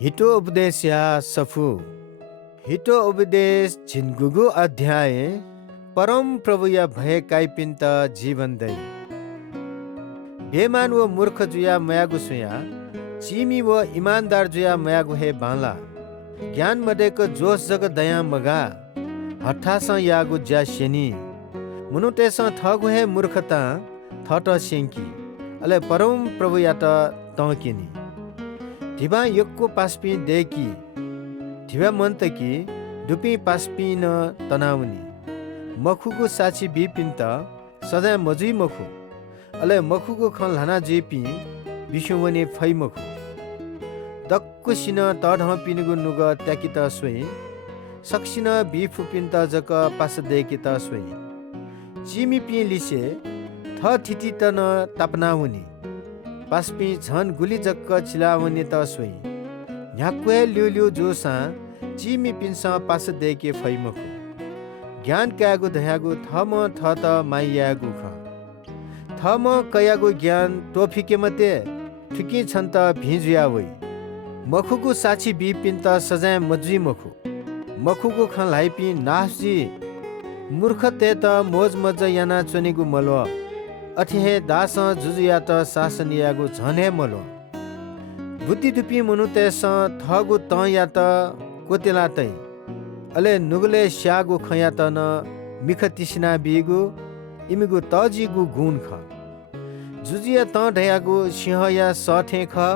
हिटो उपदेश या सफु हिटो उपदेश झिनगुगु अध्याय परम प्रभु या भय काइपिन्त जीवन दै बेमान व मूर्ख जुया मयागु सुया चिमी व ईमानदार जुया मयागु हे बाला ज्ञान मडेको जोश जग दया मगा हठास यागु ज्या शेनी मुनुतेस थगु हे मूर्खता थट सेंकी अले परम प्रभु या तकिनी ढिबा यक्को पास्पी देकी ढिबा मन्तकी डुपी पास्पी न तनाउनी मखुको साची बिपिन्त सदा मजुई मखु अले मखुको खन लाना जेपी विश्ववने फै मखु दक्कु सिन तढ पिनुगु नुग त्याकी त सोई सक्सिन बिफुपिन्त जक पास देकी त सोई चिमी पि लिसे थ थिति त न तापनाउनी पास्पी झन गुली जक्क चिलावने त सोई न्याक्वे ल्युल्यु जोसा चिमी पिन्सा पास देके फैमखु ज्ञान क्यागु धयागु थम थ त माइयागु ख थम कयागु ज्ञान टोफिके मते ठिकी छन् त भिजुया वइ मखुको साची बिपिन त सजाय मजुई मखुको ख लाइपि नासजी मूर्ख ते त मोज मज याना चनेगु मलो अठिहे दास जुजुया त शासन यागु झने मलो बुद्धि दुपी मनुते स थगु त या त कोतेला तै अले नुगले स्यागु खया त न मिख तिसिना बिगु इमिगु तजिगु गुण ख जुजिया त ढयागु सिंह या सठे ख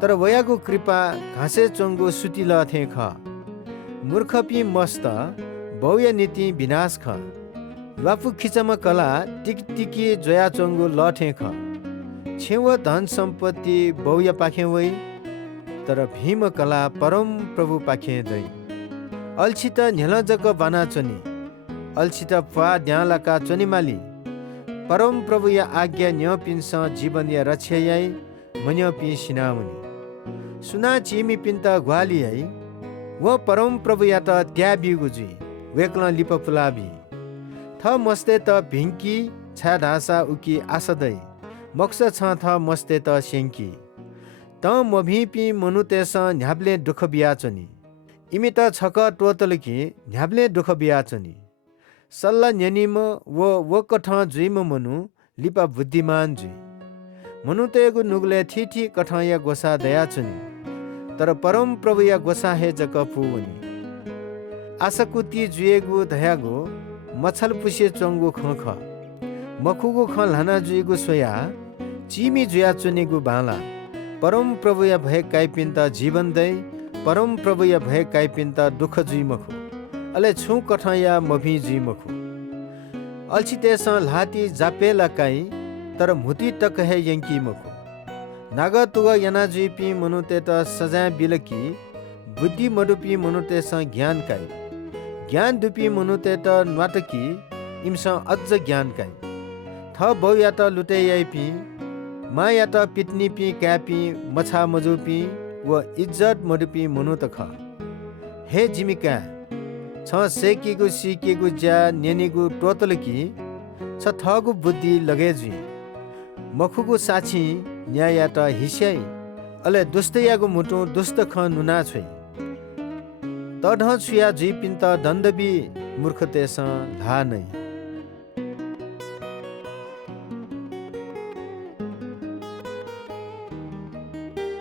तर वयागु कृपा घाँसे चंगु सुतिल थे ख मूर्ख पि मस्त बहुया नीति विनाश ख वापु खिचमा कला टिकटिकी जया चंगु लठे ख छेव धन सम्पत्ति बहुया पाखे वै तर भीम कला परम प्रभु पाखे दै अल्छित झेल जक बाना चनी अल्छित फा द्यालाका चनीमाली परम प्रभु या आज्ञा न्य पिन्स जीवन या रक्षयाई मन्य पि सिनाउनी सुना चिमी पिन्त ग्वाली है व परम प्रभु या त त्या बिगुजी वेक्ल लिप फुलाबी थ मस्ते त भिङ्की छा ढाँसा उकी आसदै मक्स छ थ मस्ते त सेङ्की त मभिपी मनुतेस न्याब्ले दुख बियाचनी इमी त छक टोतलकी न्याब्ले दुख बियाचनी सल्ला न्यनिम व कठ जुइम मनु लिपा बुद्धिमान जुइ मनुतेगु नुगले थिथि कठया गोसा दयाचनी तर परम प्रभु या गोसा हे जक पुवनी आशाकुती जुएगु दयागु मछल पुसे चंगु खख मखुगु ख लाना जुइगु सोया चिमी जुया चुनेगु बाला परम प्रभु या भय काइपिन्त जीवन दै परम प्रभु या भय काइपिन्त दुख जुइ मखु अले छु कठ या मभि जुइ मखु अल्छितेस लाती जापे लकाई तर मुति तक हे यंकी मखु नाग तुग याना जुइपि मनुते त सजा बिलकी बुद्धि मडुपि मनुते स ज्ञान काई ज्ञान दुपी मनुते त नाटकी इम्स अझ ज्ञान काई थ बहु या त लुटे याइपी मा या त पितनी पी क्यापी मछा मजुपी व इज्जत मडुपी मनु त ख हे जिमिका छ सेकीगु सिकेगु ज्या नेनीगु टोतलकी छ थगु बुद्धि लगेजुई मखुगु साछी न्याय या त हिस्याई अले दुस्तयागु मुटु दुस्त ख नुना छोइ तढ छुया जुइपिन्त दण्डबी मूर्खतेस ला नै